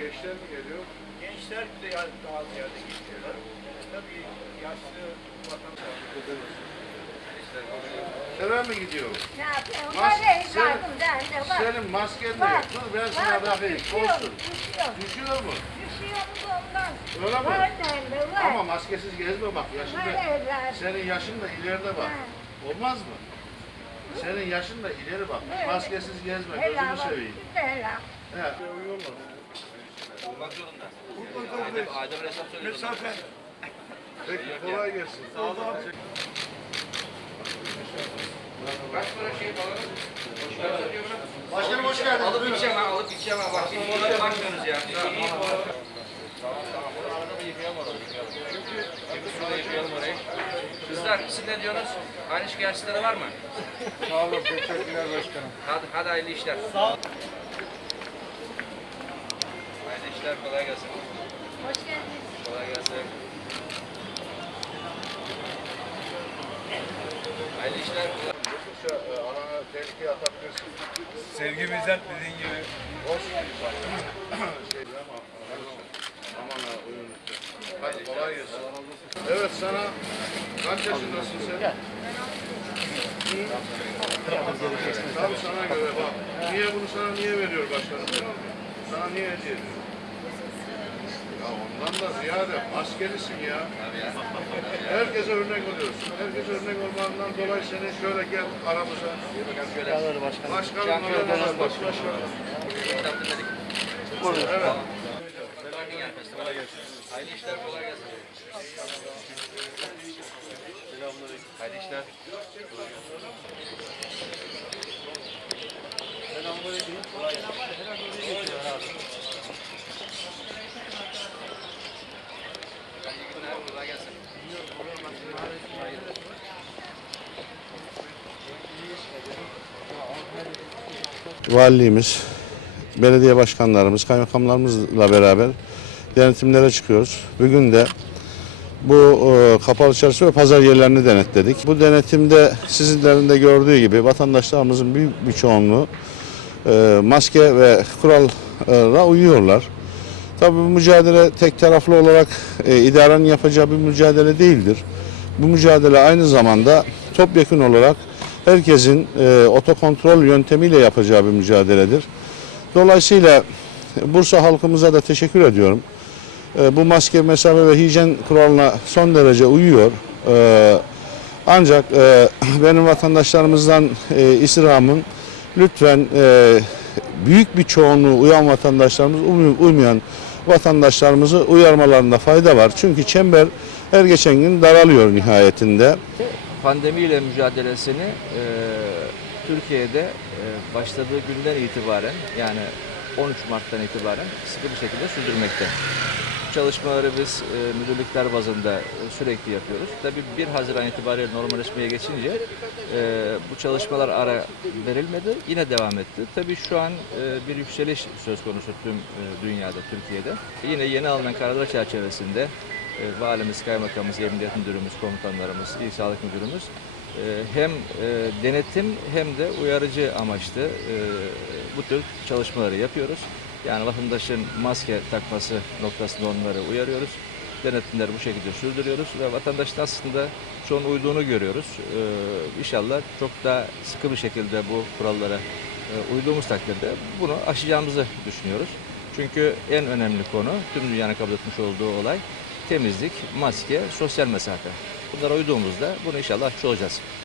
gençler mi geliyor? Gençler de daha ziyade gidiyorlar. Tabii yaşlı vatandaşlar. Eve mi gidiyor? Ne yapayım? Mas- Var ya sen- yardım derdi var. Senin masken de Var. yok. Dur ben sana Var, bakayım. düşüyor, Olsun. düşüyor. Düşüyor mu? Düşüyor bu ondan. Öyle mi? Var var. Ama maskesiz gezme bak Var yaşında. evladım. Senin yaşın da ileride bak. Ha. Olmaz mı? Senin yaşın da ileri bak. Böyle. Maskesiz gezme. Gözünü seveyim. helal. He. Uyuyorlar. Olmak zorunda. Ayda, ayda bir hesap söylüyoruz. Mesafe. Peki kolay gelsin. Sağ olun. Kaç para şey alalım? Başkanım hoş geldiniz. Alıp gideceğim ha, alıp gideceğim ha. Bak şimdi bunlara bakmıyoruz ya. Tamam tamam. Bunu arada yıkayalım orayı. Çünkü şurada yıkayalım orayı. Kızlar siz ne diyorsunuz? Aynı şikayetçileri var mı? Sağ olun. Teşekkürler başkanım. Hadi, hadi hayırlı işler. Sağ ol. İşler, kolay gelsin. Hoş geldiniz. Kolay gelsin. Hayırlı işler. Yoksa e, alana tehlikeye atabilirsin. Sevgimizden dediğin gibi. Hoş şey ama aman ha lütfen. Hadi kolay gelsin. Evet sana kaç yaşındasın sen? Tam sana göre bak. Niye bunu sana niye veriyor başkanım? Sana niye hediye ediyor? Ya ondan da ziyade maskelisin ya. Herkese örnek oluyorsun. Herkese örnek olmandan dolayı seni şöyle gel aramıza. Başkanım, başkanım. başkanım. Dedik. Evet. Hayırlı işler, kolay gelsin. Hayırlı işler. Valiliğimiz, belediye başkanlarımız, kaymakamlarımızla beraber denetimlere çıkıyoruz. Bugün de bu e, kapalı çarşı ve pazar yerlerini denetledik. Bu denetimde sizlerin de gördüğü gibi vatandaşlarımızın büyük bir çoğunluğu e, maske ve kurallara uyuyorlar. Tabii bu mücadele tek taraflı olarak e, idarenin yapacağı bir mücadele değildir. Bu mücadele aynı zamanda topyekun olarak herkesin e, otokontrol yöntemiyle yapacağı bir mücadeledir. Dolayısıyla Bursa halkımıza da teşekkür ediyorum. E, bu maske, mesafe ve hijyen kuralına son derece uyuyor. E, ancak e, benim vatandaşlarımızdan e, istirhamım lütfen e, büyük bir çoğunluğu uyan vatandaşlarımız, uymayan vatandaşlarımızı uyarmalarında fayda var. Çünkü çember her geçen gün daralıyor nihayetinde. Pandemiyle mücadelesini e, Türkiye'de e, başladığı günden itibaren yani 13 Mart'tan itibaren sıkı bir şekilde sürdürmekte. Çalışmaları biz e, müdürlükler bazında e, sürekli yapıyoruz. Tabii 1 Haziran itibariyle normalleşmeye geçince e, bu çalışmalar ara verilmedi, yine devam etti. Tabii şu an e, bir yükseliş söz konusu tüm e, dünyada, Türkiye'de. Yine yeni alınan kararlar çerçevesinde e, valimiz, kaymakamımız, emniyet müdürümüz, komutanlarımız, il sağlık müdürümüz e, hem e, denetim hem de uyarıcı amaçlı e, bu tür çalışmaları yapıyoruz. Yani vatandaşın maske takması noktasında onları uyarıyoruz. Denetimleri bu şekilde sürdürüyoruz ve vatandaşın aslında çoğun uyduğunu görüyoruz. Ee, inşallah çok daha sıkı bir şekilde bu kurallara e, uyduğumuz takdirde bunu aşacağımızı düşünüyoruz. Çünkü en önemli konu tüm dünyanın kabul etmiş olduğu olay temizlik, maske, sosyal mesafe. Bunlara uyduğumuzda bunu inşallah olacağız.